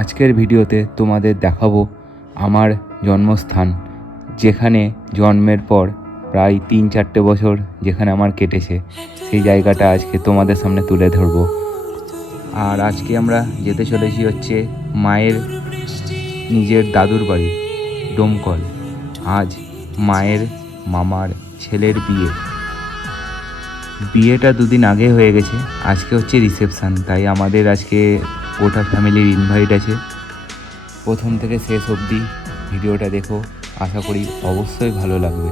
আজকের ভিডিওতে তোমাদের দেখাবো আমার জন্মস্থান, যেখানে জন্মের পর প্রায় 3-4 বছর যেখানে আমার কেটেছে, সেই জায়গাটা আজকে তোমাদের সামনে তুলে ধরবো। আর আজকে আমরা যেতে চলেছি হচ্ছে মায়ের নিজের দাদুর বাড়ি ডোমকল। আজ মায়ের মামার ছেলের বিয়েটা 2 দিন আগে হয়ে গেছে, আজকে হচ্ছে রিসেপশান। তাই আমাদের আজকে গোটা ফ্যামিলির ইনভাইট আছে। প্রথম থেকে শেষ অবধি ভিডিওটা দেখো, আশা করি অবশ্যই ভালো লাগবে।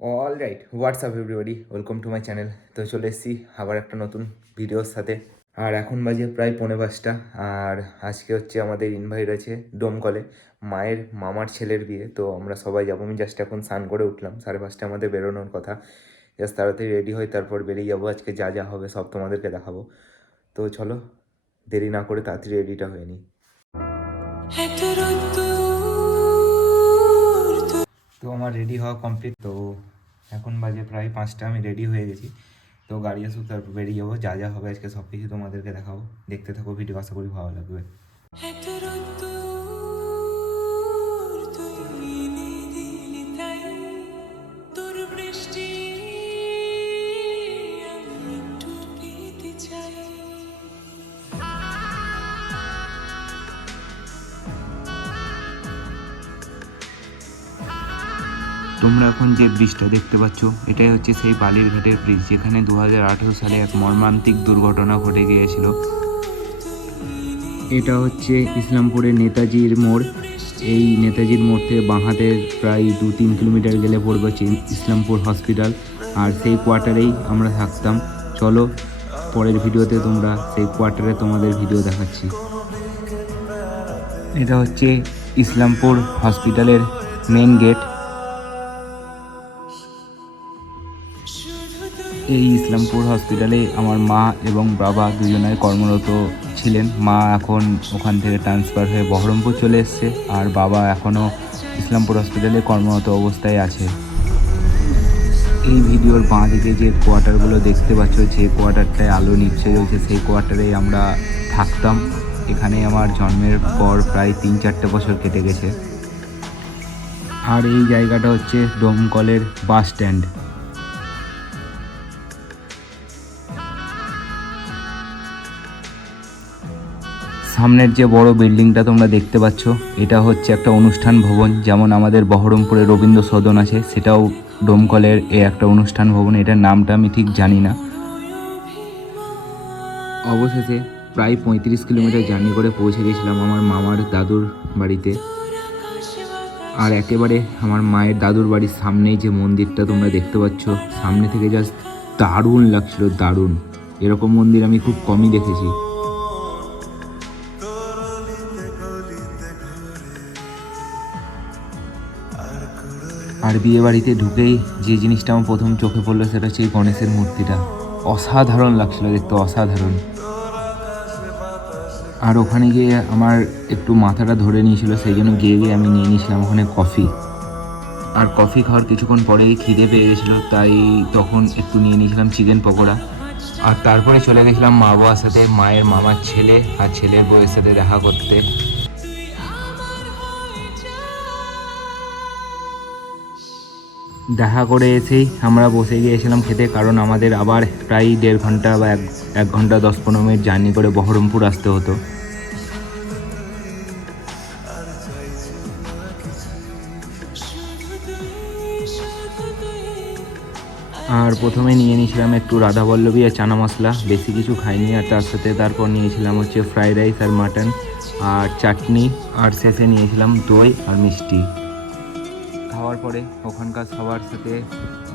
All right, WhatsApp everybody, welcome to my channel. তো চলে এসেছি আবার একটা নতুন ভিডিওর সাথে। আর এখন বাজে প্রায় 4:45, আর আজকে হচ্ছে আমাদের ইনভাইট আছে ডোমকলে মায়ের মামার ছেলের বিয়ে। তো আমরা সবাই যাবো। আমি জাস্ট এখন স্নান করে উঠলাম, 5:30 আমাদের বেরোনোর কথা। জাস্ট তাড়াতাড়ি রেডি হই, তারপর বেরিয়ে যাবো। আজকে যা যা হবে সব তোমাদেরকে দেখাবো। তো চলো, দেরি না করে তাড়াতাড়ি রেডিটা হয়ে নিই। তো আমার রেডি হওয়া কমপ্লিট। তো এখন বাজে প্রায় 5টা, আমি রেডি হয়ে গেছি। তো গাড়ি আসুক, তারপর বেরিয়ে যাবো। যা যা হবে আজকে সব কিছু তোমাদেরকে দেখাবো। দেখতে থাকো ভিডিও, আশা করি ভালো লাগবে। তোমরা এখন যে ব্রিজটা দেখতে পাচ্ছ, এটাই হচ্ছে সেই বালিরঘাটের ব্রিজ, যেখানে 2018 সালে এক মর্মান্তিক দুর্ঘটনা ঘটে গিয়েছিল। এটা হচ্ছে ইসলামপুরের নেতাজির মোড়। এই নেতাজির মোড় থেকে বাঁ হাতের প্রায় 2-3 কিলোমিটার গেলে পড়বে হচ্ছে ইসলামপুর হসপিটাল। আর সেই কোয়ার্টারেই আমরা থাকতাম। চলো, পরের ভিডিওতে তোমরা সেই কোয়ার্টারে তোমাদের ভিডিও দেখাচ্ছি। এটা হচ্ছে ইসলামপুর হসপিটালের মেন গেট। এই ইসলামপুর হসপিটালে আমার মা এবং বাবা দুজনের কর্মরত ছিলেন। মা এখন ওখান থেকে ট্রান্সফার হয়ে বহরমপুর চলে এসছে, আর বাবা এখনও ইসলামপুর হসপিটালে কর্মরত অবস্থায় আছে। এই ভিডিওর বাঁ দিকে যে কোয়ার্টারগুলো দেখতে পাচ্ছ, যে কোয়ার্টারটায় আলো নিচ্ছে চলছে, সেই কোয়ার্টারেই আমরা থাকতাম। এখানে আমার জন্মের পর প্রায় 3-4 বছর কেটে গেছে। আর এই জায়গাটা হচ্ছে ডোমকলের বাস স্ট্যান্ড। সামনের যে বড় বিল্ডিংটা তোমরা দেখতে পাচ্ছ, এটা হচ্ছে একটা অনুষ্ঠান ভবন। যেমন আমাদের বহরমপুরে রবীন্দ্র সদন আছে, সেটাও ডোমকলের একটা অনুষ্ঠান ভবন। এটার নামটা আমি ঠিক জানি না। অবশেষে প্রায় 35 কিলোমিটার জার্নি করে পৌঁছে গেছিলাম আমার মামার দাদুর বাড়িতে। আর একেবারে আমার মায়ের দাদুর বাড়ির সামনেই যে মন্দিরটা তোমরা দেখতে পাচ্ছ, সামনে থেকে জাস্ট দারুণ লাগছিল, দারুণ। এরকম মন্দির আমি খুব কমই দেখেছি। আর বিয়ে বাড়িতে ঢুকেই যে জিনিসটা আমার প্রথম চোখে পড়লো, সেটা হচ্ছে এই গণেশের মূর্তিটা। অসাধারণ লাগছিল দেখতে, অসাধারণ। আর ওখানে গিয়ে আমার একটু মাথাটা ধরে নিয়েছিল, সেই জন্য গিয়ে আমি নিয়ে নিয়েছিলাম ওখানে কফি। আর কফি খাওয়ার কিছুক্ষণ পরেই খিদে পেয়ে গেছিলো, তাই তখন একটু নিয়ে নিয়েছিলাম চিকেন পকোড়া। আর তারপরে চলে গেছিলাম মা বাবার সাথে মায়ের মামার ছেলে আর ছেলের বউয়ের সাথে দেখা করতে। দেখা করে এসেই আমরা বসে গিয়েছিলাম খেতে, কারণ আমাদের আবার প্রায় 1.5 ঘন্টা বা 1 ঘন্টা 10-15 মিনিট জার্নি করে বহরমপুর আসতে হতো। আর প্রথমে নিয়ে নিয়েছিলাম একটু রাধাবল্লভী আর চানা মশলা, বেশি কিছু খাইনি। আর তার সাথে তারপর নিয়েছিলাম হচ্ছে ফ্রাইড রাইস আর মাটন আর চাটনি, আর শেষে নিয়েছিলাম দই আর মিষ্টি। খাওয়ার পরে ওখানকার সবার সাথে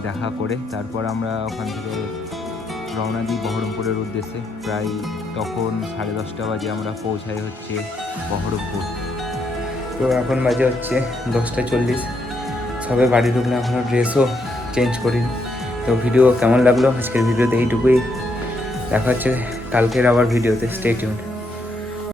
দেখা করে তারপর আমরা ওখান থেকে রওনা দিই বহরমপুরের উদ্দেশ্যে। প্রায় তখন 10:30 বাজে আমরা পৌঁছাই হচ্ছে বহরমপুর। তো এখন বাজে হচ্ছে 10:40, সবে বাড়ি ঢুকলে এখনও ড্রেসও চেঞ্জ করিনি। তো ভিডিও কেমন লাগলো আজকের ভিডিওতে এইটুকুই। দেখা হচ্ছে কালকের আবার ভিডিওতে, স্টে টিউনড।